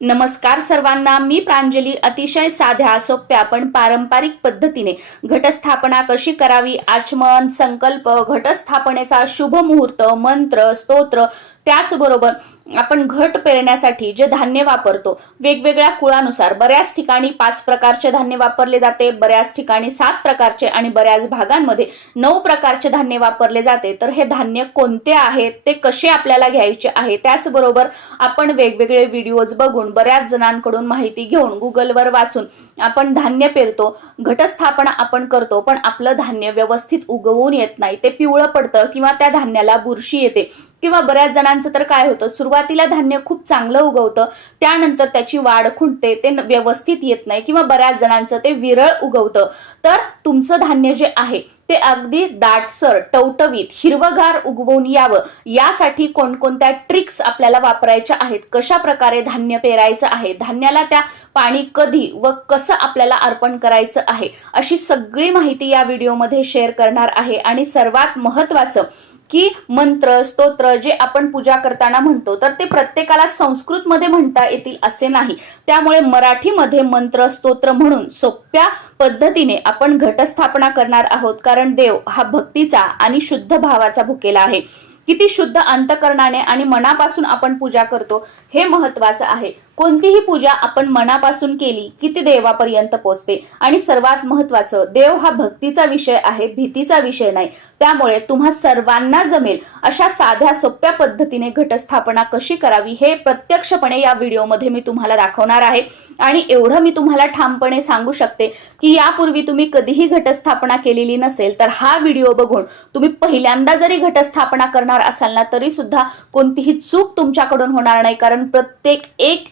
नमस्कार सर्वांना, मी प्रांजली. अतिशय साध्या सोप्या पण पारंपरिक पद्धतीने घटस्थापना कशी करावी, आचमन, संकल्प, घटस्थापनेचा शुभ मुहूर्त, मंत्र, स्तोत्र, त्याचबरोबर आपण घट पेरण्यासाठी जे धान्य वापरतो वेगवेगळ्या कुळानुसार बऱ्याच ठिकाणी 5 प्रकारचे धान्य वापरले जाते, बऱ्याच ठिकाणी 7 प्रकारचे आणि बऱ्याच भागांमध्ये 9 प्रकारचे धान्य वापरले जाते. तर हे धान्य कोणते आहेत, ते कसे आपल्याला घ्यायचे आहे, त्याचबरोबर आपण वेगवेगळे व्हिडिओज बघून बऱ्याच जणांकडून माहिती घेऊन गुगलवर वाचून आपण धान्य पेरतो, घटस्थापना आपण करतो, पण आपलं धान्य व्यवस्थित उगवून येत नाही, ते पिवळं पडतं किंवा त्या धान्याला बुरशी येते. किंवा बऱ्याच जणांचं तर काय होतं, सुरुवातीला धान्य खूप चांगलं उगवतं, त्यानंतर त्याची वाढ खुंटते, ते व्यवस्थित येत नाही, किंवा बऱ्याच जणांचं ते विरळ उगवतं. तर तुमचं धान्य जे आहे ते अगदी दाटसर, टवटवीत, हिरवगार उगवून यावं यासाठी कोणकोणत्या ट्रिक्स आपल्याला वापरायच्या आहेत, कशा प्रकारे धान्य पेरायचं आहे, धान्याला त्या पाणी कधी व कसं आपल्याला अर्पण करायचं आहे, अशी सगळी माहिती या व्हिडिओमध्ये शेअर करणार आहे. आणि सर्वात महत्त्वाचं की मंत्र, स्तोत्र जे आपण पूजा करताना म्हणतो, तर ते प्रत्येकाला संस्कृतमध्ये म्हणता येतील असे नाही. त्यामुळे मराठीमध्ये मंत्र, स्तोत्र म्हणून सोप्या पद्धतीने आपण घटस्थापना करणार आहोत. कारण देव हा भक्तीचा आणि शुद्ध भावाचा भुकेला आहे. किती शुद्ध अंतकरणाने आणि मनापासून आपण पूजा करतो हे महत्त्वाचं आहे. कोणतीही पूजा आपण मनापासून केली की ती देवापर्यंत पोहोचते. आणि सर्वात महत्त्वाचं, देव हा भक्तीचा विषय आहे, भीतीचा विषय नाही. त्यामुळे तुम्हा सर्वांना जमेल अशा साध्या सोप्या पद्धतीने घटस्थापना कशी करावी हे प्रत्यक्षपणे या व्हिडिओमध्ये मी तुम्हाला दाखवणार आहे. आणि एवढं मी तुम्हाला ठामपणे सांगू शकते की यापूर्वी तुम्ही कधीही घटस्थापना केलेली नसेल तर हा व्हिडिओ बघून तुम्ही पहिल्यांदा जरी घटस्थापना करणार असाल ना, तरी सुद्धा कोणतीही चूक तुमच्याकडून होणार नाही. कारण प्रत्येक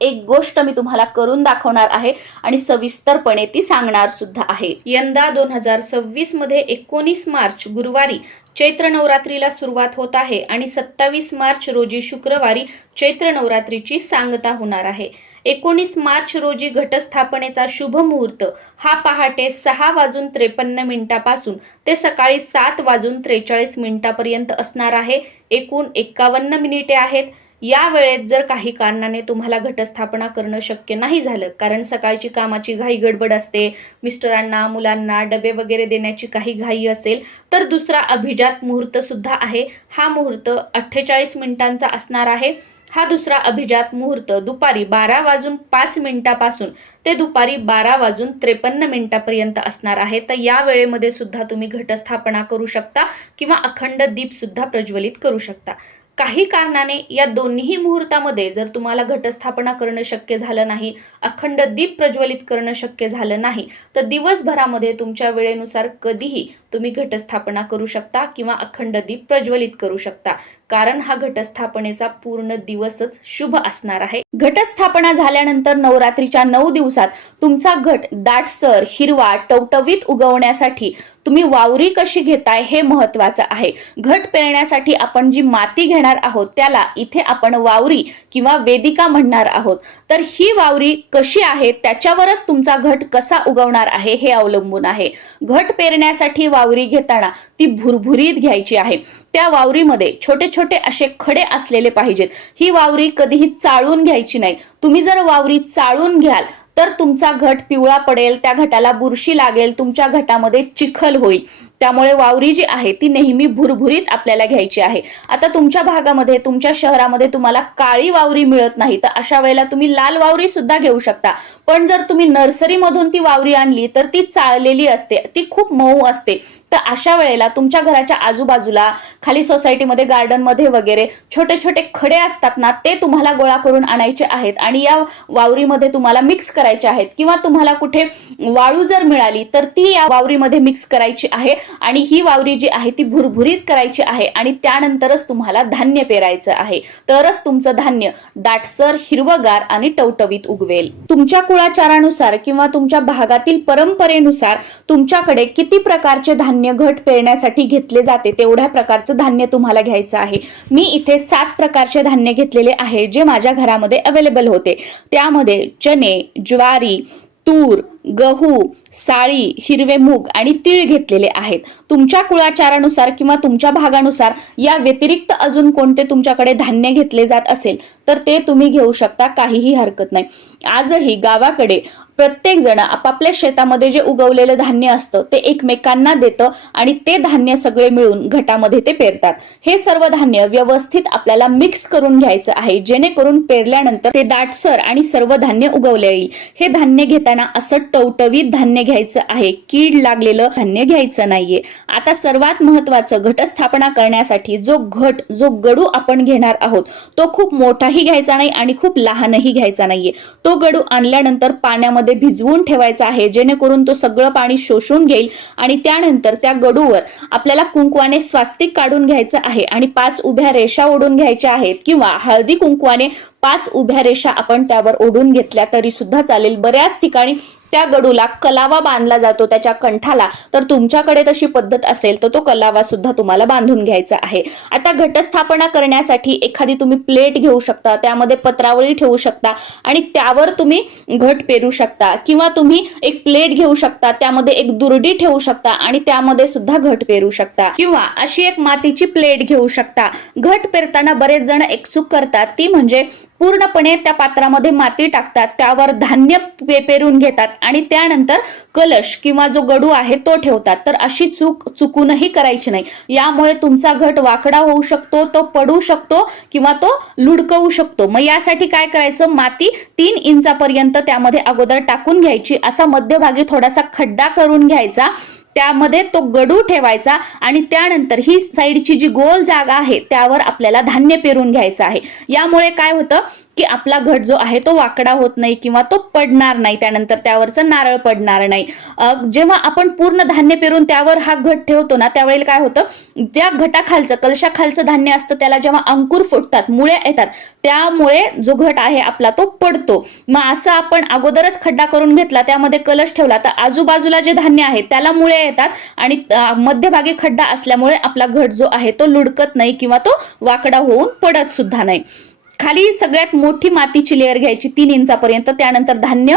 एक गोष्ट मी तुम्हाला करून दाखवणार आहे आणि सविस्तरपणे ती सांगणार सुद्धा आहे. यंदा 2026 मध्ये 19 मार्च गुरुवारी चैत्र नवरात्रीला सुरुवात होत आहे आणि 27 मार्च रोजी शुक्रवारी चैत्र नवरात्रीची सांगता होणार आहे. 19 मार्च रोजी घटस्थापनेचा शुभ मुहूर्त हा पहाटे 6:53 पासून ते सकाळी 7:43 पर्यंत असणार आहे. एकूण 51 मिनिटे आहेत. या वेळेत जर काही कारणाने तुम्हाला घटस्थापना करणं शक्य नाही झालं, कारण सकाळची कामाची घाई गडबड असते, मिस्टरांना मुलांना डबे वगैरे देण्याची काही घाई असेल, तर दुसरा अभिजात मुहूर्त सुद्धा आहे. हा मुहूर्त 48 मिनिटांचा असणार आहे. हा दुसरा अभिजात मुहूर्त दुपारी 12:05 पासून ते दुपारी 12:53 पर्यंत असणार आहे. तर या वेळेमध्ये सुद्धा तुम्ही घटस्थापना करू शकता किंवा अखंड दीप सुद्धा प्रज्वलित करू शकता. काही कारणाने या दोन्ही मुहूर्तामध्ये जर तुम्हाला घटस्थापना करणं शक्य झालं नाही, अखंड दीप प्रज्वलित करणं शक्य झालं नाही, तर दिवसभरामध्ये तुमच्या वेळेनुसार कधीही तुम्ही घटस्थापना करू शकता किंवा अखंड दीप प्रज्वलित करू शकता. कारण हा घटस्थापनेचा पूर्ण दिवसच शुभ असणार आहे. घटस्थापना झाल्यानंतर नवरात्रीच्या 9 दिवसात तुमचा घट दाटसर, हिरवा, टवटवीत उगवण्यासाठी तुम्ही वावरी कशी घेताय हे महत्त्वाचं आहे. घट पेरण्यासाठी आपण जी माती घेणार आहोत त्याला इथे आपण वावरी किंवा वेदिका म्हणणार आहोत. तर ही वावरी कशी आहे त्याच्यावरच तुमचा घट कसा उगवणार आहे हे अवलंबून आहे. घट पेरण्यासाठी वावरी घेताना ती भुरभुरीत घ्यायची आहे. त्या वावरीमध्ये छोटे छोटे असे खडे असलेले पाहिजेत. ही वावरी कधीही चाळून घ्यायची नाही. तुम्ही जर वावरी चाळून घ्याल तर तुमचा घट पिवळा पडेल, त्या घटाला बुरशी लागेल, तुमच्या घटामध्ये चिखल होईल. त्यामुळे वावरी जी आहे ती नेहमी भुरभुरीत आपल्याला घ्यायची आहे. आता तुमच्या भागामध्ये, तुमच्या शहरामध्ये तुम्हाला काळी वावरी मिळत नाही, तर अशा वेळेला तुम्ही लाल वावरी सुद्धा घेऊ शकता. पण जर तुम्ही नर्सरीमधून ती वावरी आणली तर ती चाळलेली असते, ती खूप मऊ असते. तर अशा वेळेला तुमच्या घराच्या आजूबाजूला, खाली सोसायटीमध्ये, गार्डनमध्ये वगैरे छोटे छोटे खडे असतात ना, ते तुम्हाला गोळा करून आणायचे आहेत आणि या वावरीमध्ये तुम्हाला मिक्स करायचे आहेत. किंवा तुम्हाला कुठे वाळू जर मिळाली तर ती या वावरीमध्ये मिक्स करायची आहे आणि ही वावरी जी आहे ती भुरभुरीत करायची आहे. आणि त्यानंतरच तुम्हाला धान्य पेरायचं आहे. तरच तुमचं धान्य दाटसर, हिरवगार आणि टवटवीत उगवेल. तुमच्या कुळाचारानुसार किंवा तुमच्या भागातील परंपरेनुसार तुमच्याकडे किती प्रकारचे धान्य घट पेरण्यासाठी घेतले जाते तेवढ्या प्रकारचं धान्य तुम्हाला घ्यायचं आहे. मी इथे 7 प्रकारचे धान्य घेतलेले आहे जे माझ्या घरामध्ये अवेलेबल होते. त्यामध्ये चणे, ज्वारी, तूर, गहू, साळी, हिरवे मूग आणि तीळ घेतलेले आहेत. तुमच्या कुळाचारानुसार किंवा तुमच्या भागानुसार या व्यतिरिक्त अजून कोणते तुमच्याकडे धान्य घेतले जात असेल तर ते तुम्ही घेऊ शकता, काहीही हरकत नाही. आजही गावाकडे प्रत्येक जण आपापल्या शेतामध्ये जे उगवलेलं धान्य असतं ते एकमेकांना देतं आणि ते धान्य सगळे मिळून घटामध्ये ते पेरतात. हे सर्व धान्य व्यवस्थित आपल्याला मिक्स करून घ्यायचं आहे, जेणेकरून पेरल्यानंतर ते दाटसर आणि सर्व धान्य उगवले येईल. हे धान्य घेताना असं टवटवीत धान्य घ्यायचं आहे, कीड लागलेलं धान्य घ्यायचं नाहीये. आता सर्वात महत्वाचं, घटस्थापना करण्यासाठी जो गडू आपण घेणार आहोत तो खूप मोठाही घ्यायचा नाही आणि खूप लहानही घ्यायचा नाहीये. तो गडू आणल्यानंतर पाण्यामध्ये भिजवून ठेवायचा आहे, जेणेकरून तो सगळं पाणी शोषून घेईल आणि त्यानंतर त्या गडूवर आपल्याला कुंकवाने स्वास्तिक काढून घ्यायचं आहे आणि 5 उभ्या रेषा ओढून घ्यायच्या आहेत, किंवा हळदी कुंकवाने 5 उभ्या रेषा आपण त्यावर ओढून घेतल्या तरी सुद्धा चालेल. बऱ्याच ठिकाणी त्या गडूला कलावा बांधला जातो त्याच्या कंठाला, तर तुमच्याकडे तशी पद्धत असेल तर तो कलावा सुद्धा तुम्हाला बांधून घ्यायचा आहे. आता घटस्थापना करण्यासाठी एखादी तुम्ही प्लेट घेऊ शकता, त्यामध्ये पत्रावळी ठेवू शकता आणि त्यावर तुम्ही घट पेरू शकता, किंवा तुम्ही एक प्लेट घेऊ शकता, त्यामध्ये एक दुर्डी ठेवू शकता आणि त्यामध्ये सुद्धा घट पेरू शकता, किंवा अशी एक मातीची प्लेट घेऊ शकता. घट पेरताना बरेच जण एक चूक करतात, ती म्हणजे पूर्णपणे त्या पात्रामध्ये माती टाकतात, त्यावर धान्य पेरून घेतात आणि त्यानंतर कलश किंवा जो गडू आहे तो ठेवतात. तर अशी चुकूनही करायची नाही. यामुळे तुमचा घट वाकडा होऊ शकतो, तो पडू शकतो किंवा तो लुडकवू शकतो. मग यासाठी काय करायचं, माती 3 इंचापर्यंत त्यामध्ये अगोदर टाकून घ्यायची, असा मध्यभागी थोडासा खड्डा करून घ्यायचा, त्यामध्ये तो गडू ठेवायचा आणि त्यानंतर ही साईडची जी गोल जागा आहे त्यावर आपल्याला धान्य पेरून घ्यायचं आहे. यामुळे काय होतं की आपला घट जो आहे तो वाकडा होत नाही किंवा तो पडणार नाही, त्यानंतर त्यावरचं नारळ पडणार नाही. जेव्हा आपण पूर्ण धान्य पेरून त्यावर हा घट ठेवतो ना, त्यावेळेला काय होतं, त्या घटाखालचं, कलशाखालचं धान्य असतं त्याला जेव्हा अंकुर फुटतात, मुळ्या येतात, त्यामुळे जो घट आहे आपला तो पडतो. मग असं आपण अगोदरच खड्डा करून घेतला, त्यामध्ये कलश ठेवला, तर आजूबाजूला जे धान्य आहे त्याला मुळ्या येतात आणि मध्यभागी खड्डा असल्यामुळे आपला घट जो आहे तो लुडकत नाही किंवा तो वाकडा होऊन पडत सुद्धा नाही. खाली सगळ्यात मोठी मातीची लेअर घ्यायची 3 इंचापर्यंत, त्यानंतर धान्य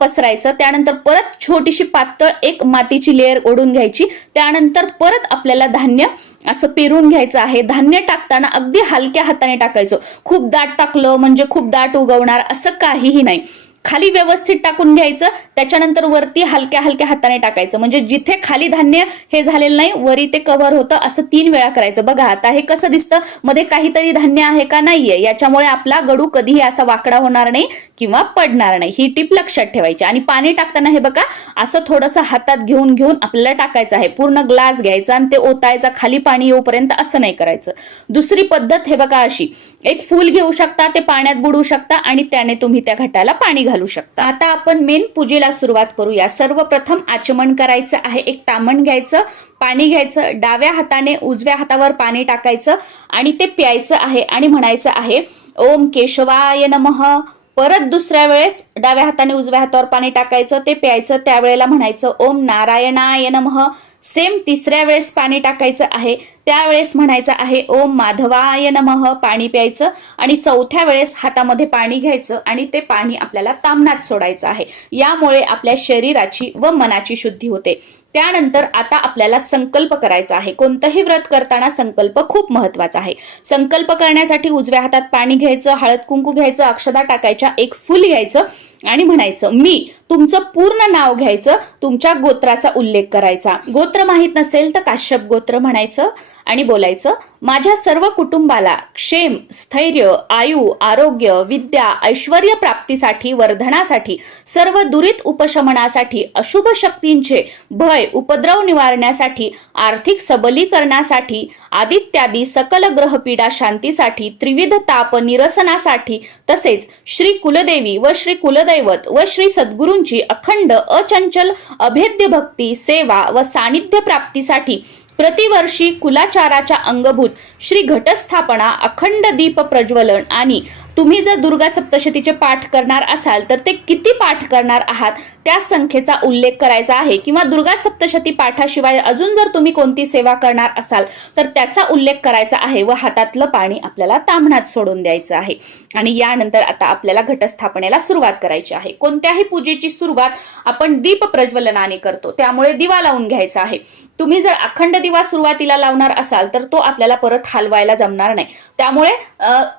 पसरायचं, त्यानंतर परत छोटीशी पातळ एक मातीची लेअर ओढून घ्यायची, त्यानंतर परत आपल्याला धान्य असं पेरून घ्यायचं आहे. धान्य टाकताना अगदी हलक्या हाताने टाकायचं, खूप दाट टाकलं म्हणजे खूप दाट उगवणार असं काहीही नाही. खाली व्यवस्थित टाकून घ्यायचं, त्याच्यानंतर वरती हलक्या हलक्या हाताने टाकायचं, म्हणजे जिथे खाली धान्य हे झालेलं नाही वरी ते कव्हर होतं, असं 3 वेळा करायचं. बघा आता हे कसं दिसतं, मध्ये काहीतरी धान्य आहे का नाहीये, याच्यामुळे आपला गडू कधीही असा वाकडा होणार नाही किंवा पडणार नाही. ही टिप लक्षात ठेवायची. आणि पाणी टाकताना हे बघा असं थोडंसं हातात घेऊन आपल्याला टाकायचं आहे. पूर्ण ग्लास घ्यायचा आणि ते ओतायचा खाली पाणी येऊपर्यंत, असं नाही करायचं. दुसरी पद्धत हे बघा अशी, एक फूल घेऊ शकता, ते पाण्यात बुडवू शकता आणि त्याने तुम्ही त्या घटाला पाणी घालू शकता. आता आपण मेन पूजेला सुरुवात करूया. सर्वप्रथम आचमन करायचं आहे. एक तामण घ्यायचं, पाणी घ्यायचं, डाव्या हाताने उजव्या हातावर पाणी टाकायचं आणि ते प्यायचं आहे आणि म्हणायचं आहे ओम केशवाय नमः. परत दुसऱ्या वेळेस डाव्या हाताने उजव्या हातावर पाणी टाकायचं, ते प्यायचं, त्यावेळेला म्हणायचं ओम नारायणाय नमः. सेम तिसऱ्या वेळेस पाणी टाकायचं आहे, त्यावेळेस म्हणायचं आहे ओम माधवाय नमः, पाणी प्यायचं आणि चौथ्या वेळेस हातामध्ये पाणी घ्यायचं आणि ते पाणी आपल्याला तामणात सोडायचं आहे. यामुळे आपल्या शरीराची व मनाची शुद्धी होते. त्यानंतर आता आपल्याला संकल्प करायचा आहे. कोणतंही व्रत करताना संकल्प खूप महत्वाचा आहे. संकल्प करण्यासाठी उजव्या हातात पाणी घ्यायचं, हळद कुंकू घ्यायचं, अक्षता टाकायच्या, एक फूल घ्यायचं आणि म्हणायचं मी. तुमचं पूर्ण नाव घ्यायचं, तुमच्या गोत्राचा उल्लेख करायचा. गोत्र माहित नसेल तर काश्यप गोत्र म्हणायचं आणि बोलायचं माझ्या सर्व कुटुंबाला क्षेम, स्थैर्य, आयु, आरोग्य, विद्या, ऐश्वर्य प्राप्तीसाठी, वर्धनासाठी, सर्व दुरित उपशमनासाठी, अशुभ शक्तींचे भय, उपद्रव निवारण्यासाठी, आर्थिक सबलीकरणासाठी, आदित्यादी सकल ग्रहपीडा शांतीसाठी, त्रिविध ताप निरसनासाठी, तसेच श्री कुलदेवी व श्री कुलदैवत व श्री सद्गुरूंची अखंड अचंचल अभेद्य भक्ती, सेवा व सानिध्य प्राप्तीसाठी, प्रतिवर्षी कुलाचाराच्या अंगभूत श्री घटस्थापना, अखंड दीप प्रज्वलन आणि तुम्ही जर दुर्गा सप्तशतीचे पाठ करणार असाल तर ते किती पाठ करणार आहात त्या संख्येचा उल्लेख करायचा आहे, किंवा दुर्गा सप्तशती पाठाशिवाय अजून जर तुम्ही कोणती सेवा करणार असाल तर त्याचा उल्लेख करायचा आहे व हातातलं पाणी आपल्याला ताम्हणात सोडून द्यायचं आहे. आणि यानंतर आता आपल्याला घटस्थापनेला सुरुवात करायची आहे. कोणत्याही पूजेची सुरुवात आपण दीप प्रज्वलनाने करतो, त्यामुळे दिवा लावून घ्यायचा आहे. तुम्ही जर अखंड दिवा सुरुवातीला लावणार असाल तर तो आपल्याला परत हलवायला जमणार नाही, त्यामुळे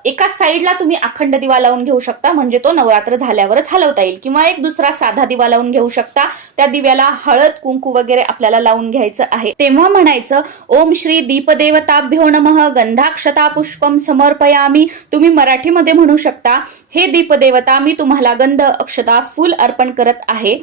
एका साईडला तुम्ही अखंड दिवा लावून घेऊ शकता, म्हणजे तो नवरात्र झाल्यावरच हलवता येईल, किंवा एक दुसरा साधा दिवा लावून घेऊ शकता. त्या दिव्याला हळद कुंकू वगैरे आपल्याला लावून घ्यायचं आहे. तेव्हा म्हणायचं ओम श्री दीपदेवताभ्यो नमः गंधाक्षता पुष्पम समर्पयामी. तुम्ही मराठीमध्ये म्हणू शकता हे दीपदेवता, मी तुम्हाला गंध अक्षता फूल अर्पण करत आहे.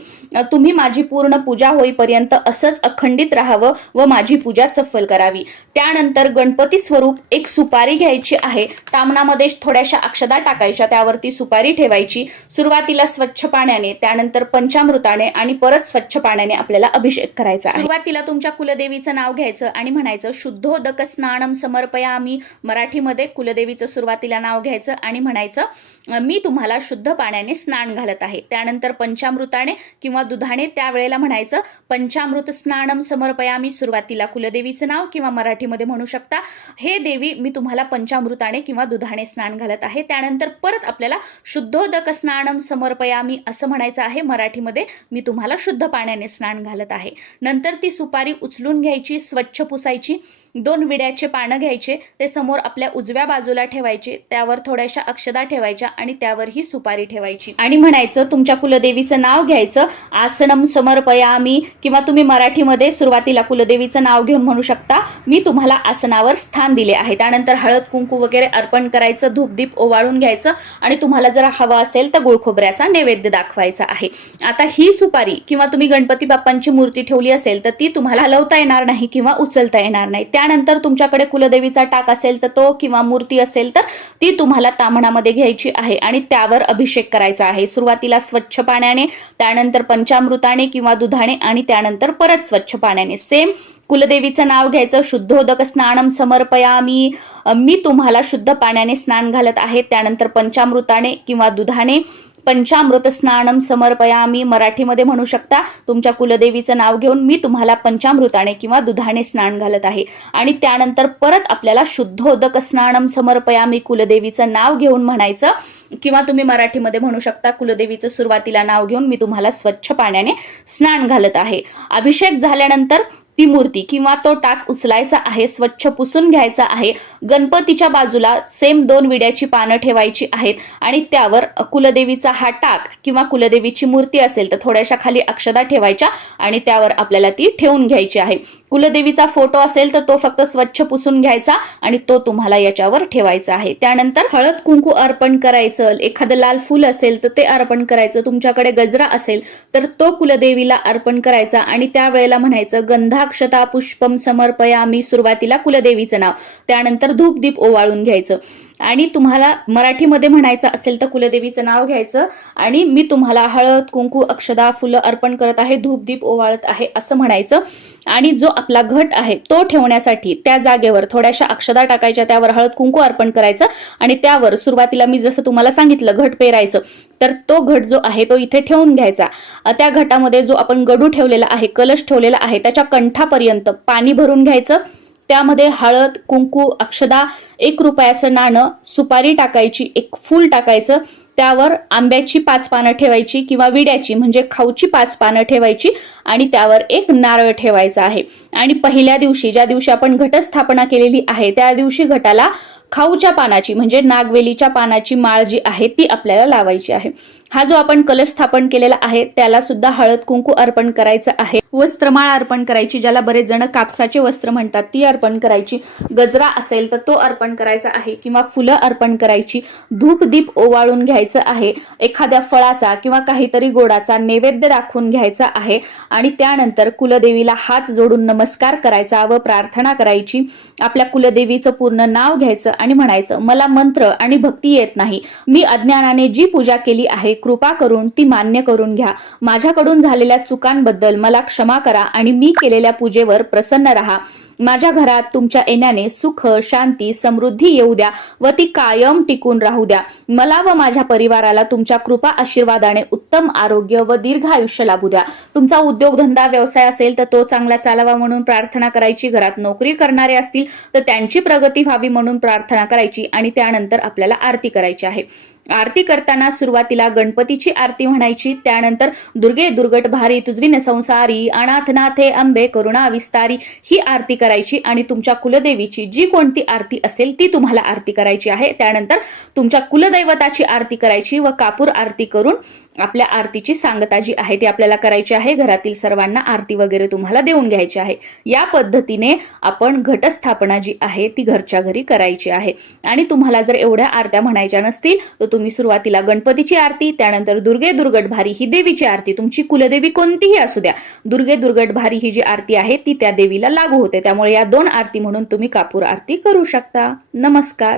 तुम्ही माझी पूर्ण पूजा होईपर्यंत असंच अखंडित राहावं व माझी पूजा सफल करावी. त्यानंतर गणपती स्वरूप एक सुपारी घ्यायची आहे. ताम्हणामध्ये थोड्याशा अक्षता टाकायच्या, त्यावरती सुपारी ठेवायची. सुरुवातीला स्वच्छ पाण्याने, त्यानंतर पंचामृताने आणि परत स्वच्छ पाण्याने आपल्याला अभिषेक करायचा आहे. सुरुवातीला तुमच्या कुलदेवीचं नाव घ्यायचं आणि म्हणायचं शुद्धोदक स्नानम समर्पयामी. मराठीमध्ये कुलदेवीचं सुरुवातीला नाव घ्यायचं आणि म्हणायचं मी तुम्हाला शुद्ध पाण्याने स्नान घालत आहे. त्यानंतर पंचामृताने किंवा दुधाने त्यावेळेला म्हणायचं पंचामृत स्नानम समर्पयामी. सुरुवातीला कुलदेवीचं नाव किंवा मराठीमध्ये म्हणू शकता हे देवी मी तुम्हाला पंचामृताने किंवा दुधाने स्नान घालत आहे. त्यानंतर परत आपल्याला शुद्धोदक स्नानम समर्पयामी असं म्हणायचं आहे. मराठीमध्ये मी तुम्हाला शुद्ध पाण्याने स्नान घालत आहे. नंतर ती सुपारी उचलून घ्यायची, स्वच्छ पुसायची. 2 विड्याचे पानं घ्यायचे, ते समोर आपल्या उजव्या बाजूला ठेवायचे. त्यावर थोड्याशा अक्षता ठेवायच्या आणि त्यावर ही सुपारी ठेवायची आणि म्हणायचं तुमच्या कुलदेवीचं नाव घ्यायचं आसनम समर्पयामी, किंवा तुम्ही मराठीमध्ये सुरुवातीला कुलदेवीचं नाव घेऊन म्हणू शकता मी तुम्हाला आसनावर स्थान दिले आहे. त्यानंतर हळद कुंकू वगैरे अर्पण करायचं, धूपदीप ओवाळून घ्यायचं आणि तुम्हाला जर हवं असेल तर गुळखोबऱ्याचा नैवेद्य दाखवायचा आहे. आता ही सुपारी किंवा तुम्ही गणपती बाप्पांची मूर्ती ठेवली असेल तर ती तुम्हाला हलवता येणार नाही किंवा उचलता येणार नाही. त्यानंतर तुमच्याकडे कुलदेवीचा टाक असेल तर तो, किंवा मूर्ती असेल तर ती तुम्हाला ताम्हणामध्ये घ्यायची आहे आणि त्यावर अभिषेक करायचा आहे. सुरुवातीला स्वच्छ पाण्याने, त्यानंतर पंचामृताने किंवा दुधाने आणि त्यानंतर परत स्वच्छ पाण्याने. सेम कुलदेवीचं नाव घ्यायचं शुद्धोदक स्नानम समर्पयामी. मी तुम्हाला शुद्ध पाण्याने स्नान घालत आहे. त्यानंतर पंचामृताने किंवा दुधाने पंचामृत स्नानम समर्पयामी. मराठीमध्ये म्हणू शकता तुमच्या कुलदेवीचं नाव घेऊन मी तुम्हाला पंचामृताने किंवा दुधाने स्नान घालत आहे. आणि त्यानंतर परत आपल्याला शुद्धोदक स्नानम समर्पयामी कुलदेवीचं नाव घेऊन म्हणायचं, किंवा तुम्ही मराठीमध्ये म्हणू शकता कुलदेवीचं सुरुवातीला नाव घेऊन मी तुम्हाला स्वच्छ पाण्याने स्नान घालत आहे. अभिषेक झाल्यानंतर ती मूर्ती किंवा तो टाक उचलायचा आहे, स्वच्छ पुसून घ्यायचा आहे. गणपतीच्या बाजूला सेम 2 विड्याची पानं ठेवायची आहेत आणि त्यावर कुलदेवीचा हा टाक किंवा कुलदेवीची मूर्ती असेल तर थोड्याशा खाली अक्षता ठेवायच्या आणि त्यावर आपल्याला ती ठेवून घ्यायची आहे. कुलदेवीचा फोटो असेल तर तो फक्त स्वच्छ पुसून घ्यायचा आणि तो तुम्हाला याच्यावर ठेवायचा आहे. त्यानंतर हळद कुंकू अर्पण करायचं, एखादं लाल फूल असेल तर ते अर्पण करायचं, तुमच्याकडे गजरा असेल तर तो कुलदेवीला अर्पण करायचा आणि त्यावेळेला म्हणायचं गंधाक्षता पुष्पम समर्पयामी. सुरुवातीला कुलदेवीचं नाव, त्यानंतर धूपदीप ओवाळून घ्यायचं आणि तुम्हाला मराठीमध्ये म्हणायचं असेल तर कुलदेवीचं नाव घ्यायचं आणि मी तुम्हाला हळद कुंकू अक्षदा फुलं अर्पण करत आहे, धूपदीप ओवाळत आहे असं म्हणायचं. आणि जो आपला घट आहे तो ठेवण्यासाठी त्या जागेवर थोड्याशा अक्षदा टाकायच्या, त्यावर हळद कुंकू अर्पण करायचं आणि त्यावर सुरुवातीला मी जसं तुम्हाला सांगितलं घट पेरायचं, तर तो घट जो आहे तो इथे ठेवून घ्यायचा. त्या घटामध्ये जो आपण गडू ठेवलेला आहे, कलश ठेवलेला आहे, त्याच्या कंठापर्यंत पाणी भरून घ्यायचं. त्यामध्ये हळद कुंकू अक्षदा, 1 रुपयाचं नाणं, सुपारी टाकायची, 1 फूल टाकायचं, त्यावर आंब्याची 5 पानं ठेवायची किंवा विड्याची म्हणजे खाऊची 5 पानं ठेवायची आणि त्यावर 1 नारळ ठेवायचा आहे. आणि पहिल्या दिवशी ज्या दिवशी आपण घटस्थापना केलेली आहे त्या दिवशी घटाला खाऊच्या पानाची म्हणजे नागवेलीच्या पानाची माळ जी आहे ती आपल्याला लावायची आहे. हा जो आपण कलश स्थापन केलेला आहे त्याला सुद्धा हळद कुंकू अर्पण करायचं आहे. वस्त्रमाळ अर्पण करायची, ज्याला बरेच जण कापसाचे वस्त्र म्हणतात, ती अर्पण करायची. गजरा असेल तर तो अर्पण करायचा आहे किंवा फुलं अर्पण करायची. धूप दीप ओवाळून घ्यायचं आहे. एखाद्या फळाचा किंवा काहीतरी गोडाचा नैवेद्य दाखवून घ्यायचा आहे आणि त्यानंतर कुलदेवीला हात जोडून नमस्कार करायचा व प्रार्थना करायची. आपल्या कुलदेवीचं पूर्ण नाव घ्यायचं आणि म्हणायचं मला मंत्र आणि भक्ती येत नाही, मी अज्ञानाने जी पूजा केली आहे कृपा करून ती मान्य करून घ्या. माझ्याकडून झालेल्या चुकांबद्दल मला क्षमा करा आणि मी केलेल्या पूजेवर प्रसन्न राहा. माझ्या घरात तुमच्या येण्याने सुख, शांती, समृद्धी येऊ द्या व ती कायम टिकून राहू द्या. मला व माझ्या परिवाराला तुमच्या कृपा आशीर्वादाने उत्तम आरोग्य व दीर्घ आयुष्य लाभू द्या. तुमचा उद्योगधंदा व्यवसाय असेल तर तो चांगला चालावा म्हणून प्रार्थना करायची. घरात नोकरी करणारे असतील तर त्यांची प्रगती व्हावी म्हणून प्रार्थना करायची आणि त्यानंतर आपल्याला आरती करायची आहे. आरती करताना सुरुवातीला गणपतीची आरती म्हणायची, त्यानंतर दुर्गे दुर्गट भारी तुझविन संसारी अनाथनाथे अंबे करुणा विस्तारी ही आरती करायची आणि तुमच्या कुलदेवीची जी कोणती आरती असेल ती तुम्हाला आरती करायची आहे. त्यानंतर तुमच्या कुलदैवताची आरती करायची व कापूर आरती करून आपल्या आरतीची सांगता जी आहे ती आपल्याला करायची आहे. घरातील सर्वांना आरती वगैरे तुम्हाला देऊन घ्यायची आहे. या पद्धतीने आपण घटस्थापना जी आहे ती घरच्या घरी करायची आहे. आणि तुम्हाला जर एवढ्या आरत्या म्हणायच्या नसतील तर तुम्ही सुरुवातीला गणपतीची आरती, त्यानंतर दुर्गे दुर्गट भारी ही देवीची आरती, तुमची कुलदेवी कोणतीही असू द्या, दुर्गे दुर्गट भारी ही जी आरती आहे ती त्या देवीला लागू होते. त्यामुळे या 2 आरती म्हणून तुम्ही कापूर आरती करू शकता. नमस्कार.